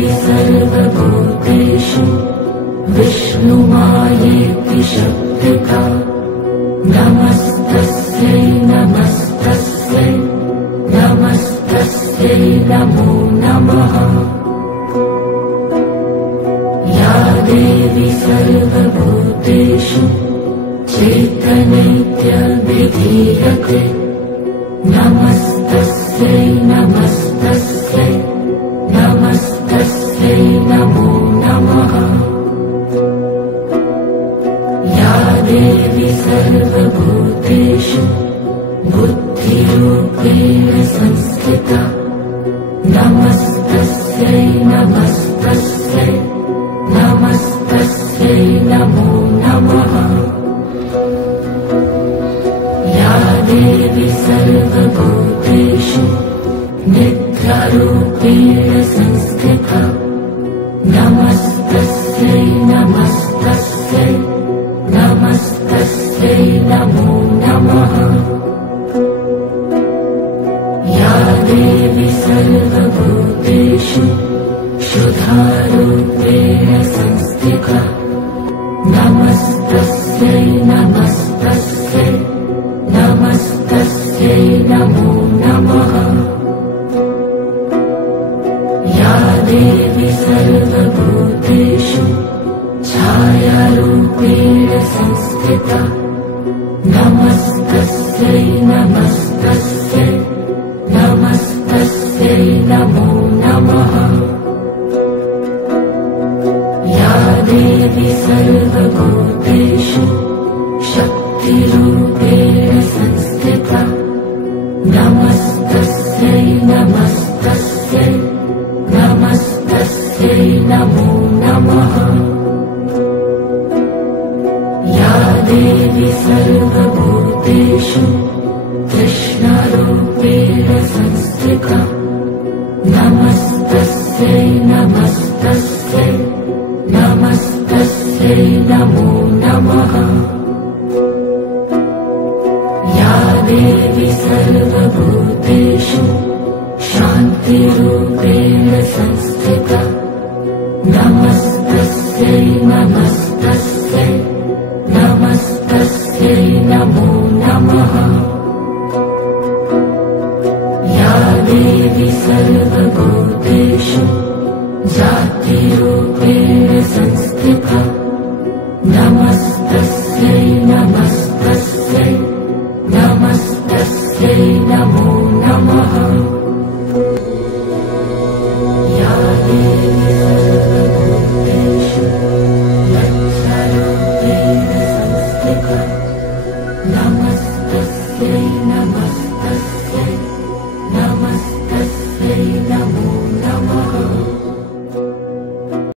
देवी सर्वभूतेषु विष्णुमायेति शक्तिका नमस्तस्यै नमस्तस्यै नमस्तस्यै नमो नमः। या देवी सर्वभूतेषु चैतन्यविधीयते नमस्तस्यै नमस्तस्यै नमस्तस्यै नमो नमः। या देवी सर्वभूतेषु बुद्धिरूपेण संस्थिता नमस्तस्यै नमस्तस्यै नमस्तस्यै नमो नमः। या देवी सर्वभूतेषु निद्रारूपेण संस्थिता नमस्तस्यै नमस्तस्यै नमस्तस्यै नमो नमः। या देवी सर्वभूतेषु शुद्धारूपेण संस्थिता नमस्तस्यै नमस्तस्यै नमस्तस्यै नमो नमः। या देवी सर्वभूतेषु छायारूपेण संस्थिता नमस्तस्यै नमस्तस्यै नमस्तस्यै नमो नमः। या देवी सर्वभूतेषु शक्तिरूपेण संस्थिता नमस्तस्यै नमस्तस्यै नमस्तस्यै नमो नमः। या देवी सर्वभूतेषु कृष्णरूपेण संस्थिता नमस्तस्यै नमस्तस्यै नमस्तस्यै नमो नमः। या देवी सर्वभूतेषु शान्तिरूपेण संस्थिता नमस्तस्यै नमस्तस्यै नमस्तस्यै नमो नमः। या देवी सर्वभूतेषु जातिरूपेण संस्थिता नमस्तस्यै नमस्तस्यै नमस्तस्यै नमो